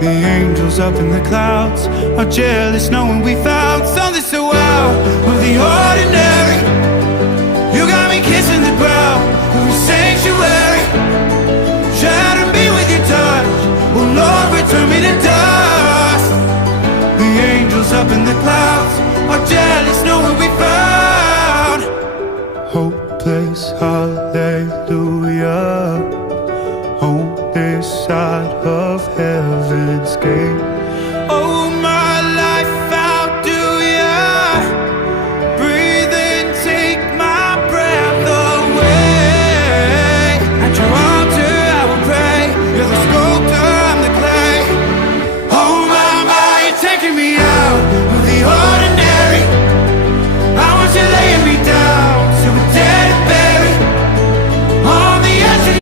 The angels up in the clouds are jealous knowing we found something so out of the ordinary. You got me kissing the ground of a sanctuary. Shatter me with your touch, oh Lord, return me to dust. The angels up in the clouds are jealous knowing we found hopeless hallelujah on this side of heaven's gate.